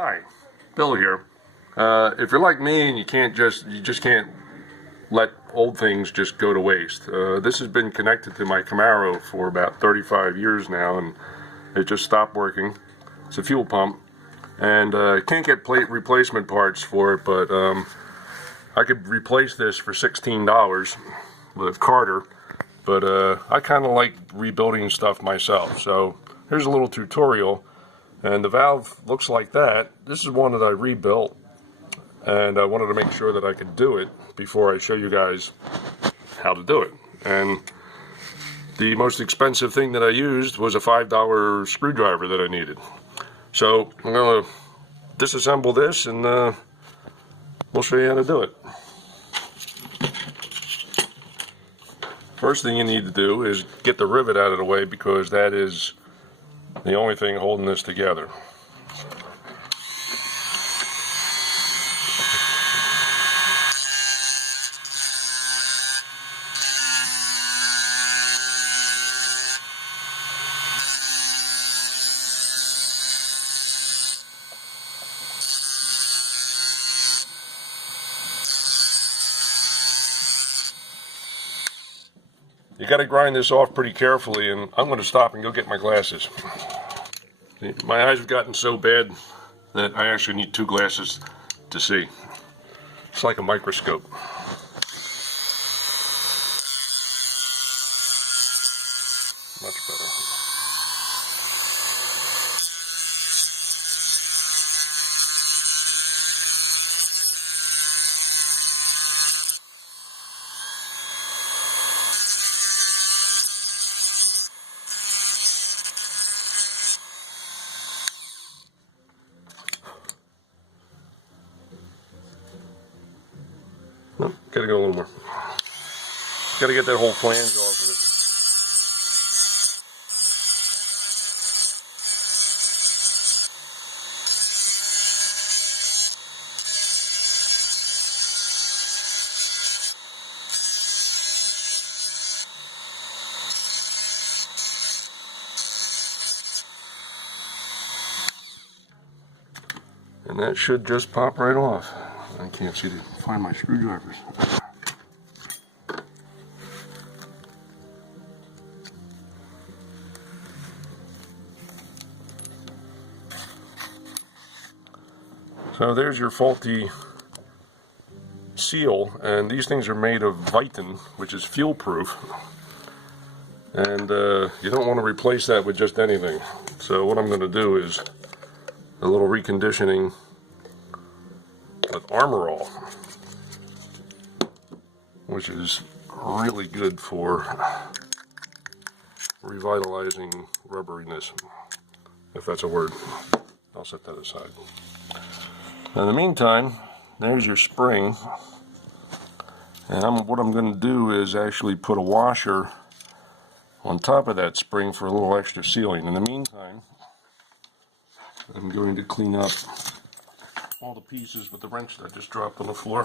Hi, Bill here. If you're like me and you just can't let old things just go to waste. This has been connected to my Camaro for about 35 years now, and it just stopped working. It's a fuel pump, and can't get plate replacement parts for it, but I could replace this for $16 with Carter. But I kind of like rebuilding stuff myself, so here's a little tutorial. And the valve looks like that. This is one that I rebuilt, and I wanted to make sure that I could do it before I show you guys how to do it. And the most expensive thing that I used was a $5 screwdriver that I needed. So I'm going to disassemble this, and we'll show you how to do it. First thing you need to do is get the rivet out of the way, because that is the only thing holding this together. You got to grind this off pretty carefully, and I'm going to stop and go get my glasses. My eyes have gotten so bad that I actually need 2 glasses to see. It's like a microscope. Much better. No, gotta go a little more. Gotta get that whole flange off of it. And that should just pop right off. I can't seem to find my screwdrivers. So there's your faulty seal, and these things are made of Viton, which is fuel proof, and you don't want to replace that with just anything. So what I'm going to do is a little reconditioning with Armor All, which is really good for revitalizing rubberiness, if that's a word. I'll set that aside. In the meantime, there's your spring, and what I'm going to do is actually put a washer on top of that spring for a little extra sealing. In the meantime, I'm going to clean up all the pieces with the wrench that I just dropped on the floor.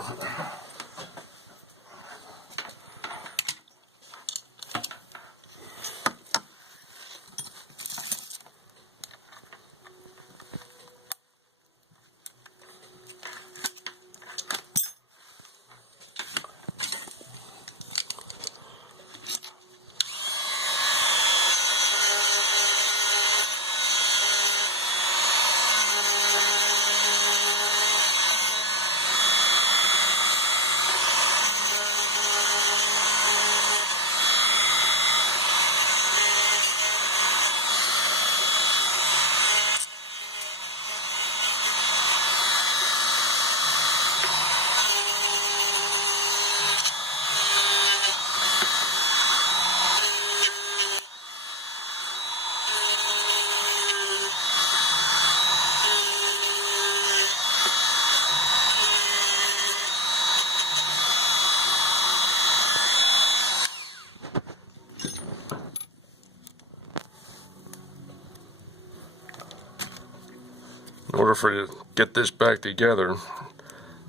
In order for you to get this back together,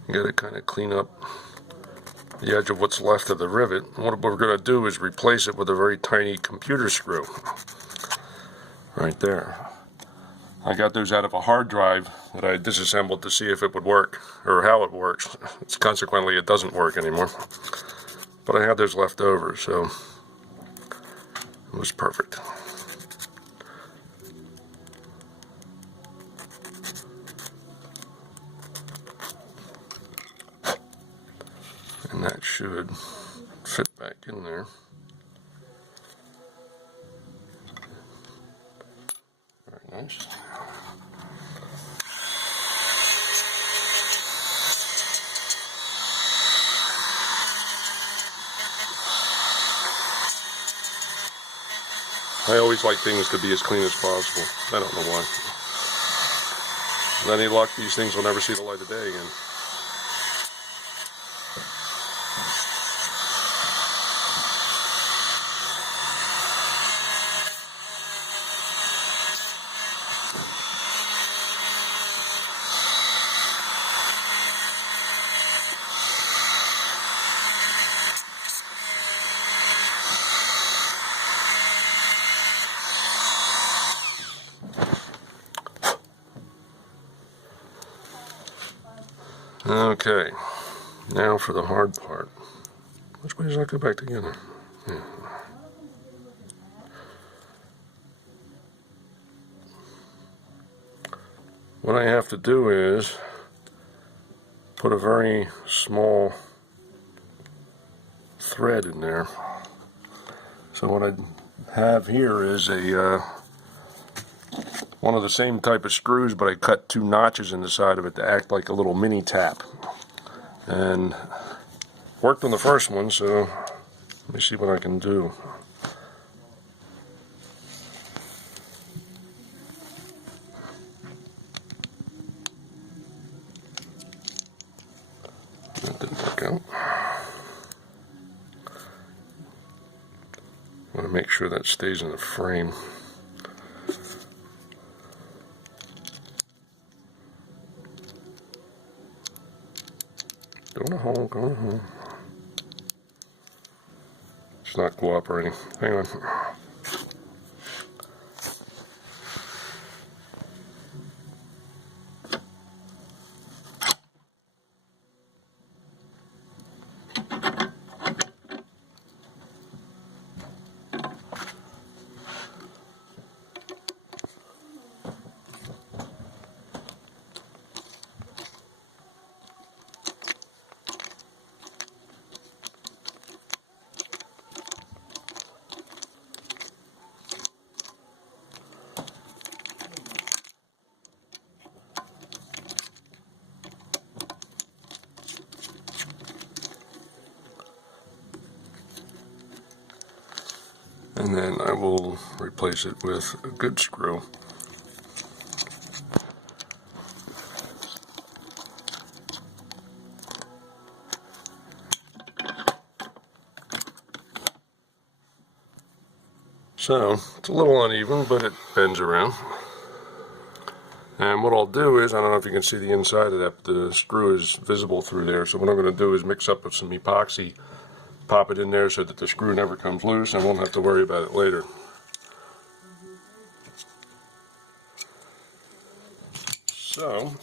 you got to kind of clean up the edge of what's left of the rivet. And what we're going to do is replace it with a very tiny computer screw right there. I got those out of a hard drive that I disassembled to see if it would work, or how it works. Consequently, it doesn't work anymore. But I had those left over, so it was perfect. And that should fit back in there. Very nice. I always like things to be as clean as possible. I don't know why. With any luck, these things will never see the light of day again. Okay, now for the hard part. Which way does that go back together? Yeah. What I have to do is put a very small thread in there. So what I have here is one of the same type of screws, but I cut 2 notches in the side of it to act like a little mini tap. And worked on the first one, so let me see what I can do. That didn't work out. I want to make sure that stays in the frame. Go in a hole, go in a hole. It's not cooperating. Hang on. And then I will replace it with a good screw. So, it's a little uneven, but it bends around. And what I'll do is, I don't know if you can see the inside of that, but the screw is visible through there. So what I'm going to do is mix up with some epoxy, pop it in there so that the screw never comes loose, and I won't have to worry about it later. So,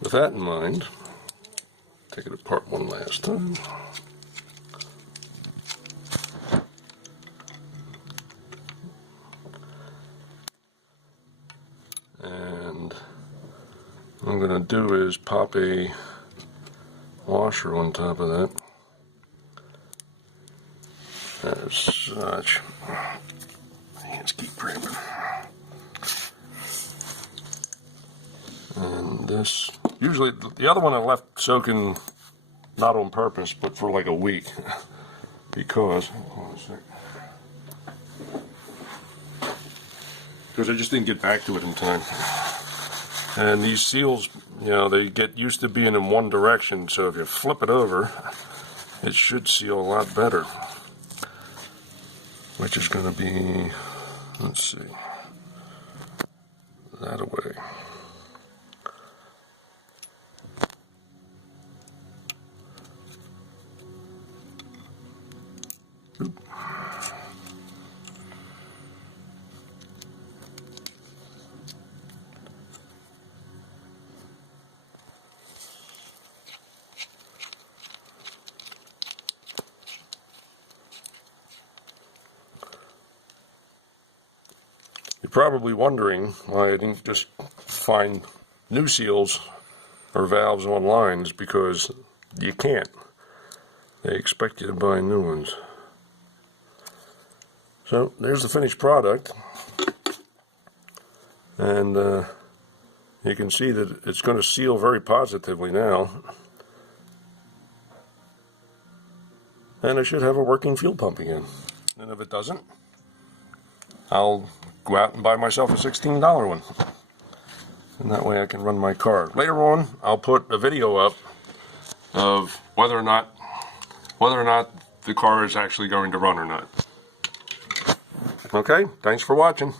with that in mind, take it apart one last time. And what I'm going to do is pop a washer on top of that. As such. My hands keep cramping. And this, usually the other one I left soaking, not on purpose, but for like a week. Because, hold on a sec. Because I just didn't get back to it in time. And these seals, you know, they get used to being in one direction, so if you flip it over, it should seal a lot better. Which is going to be, let's see, that away. Oop. probably wondering why I didn't just find new seals or valves online. Is because you can't. They expect you to buy new ones. So there's the finished product, and you can see that it's going to seal very positively now, and I should have a working fuel pump again. And if it doesn't, I'll go out and buy myself a $16 one, and that way I can run my car. Later on, I'll put a video up of whether or not the car is actually going to run or not. Okay, thanks for watching.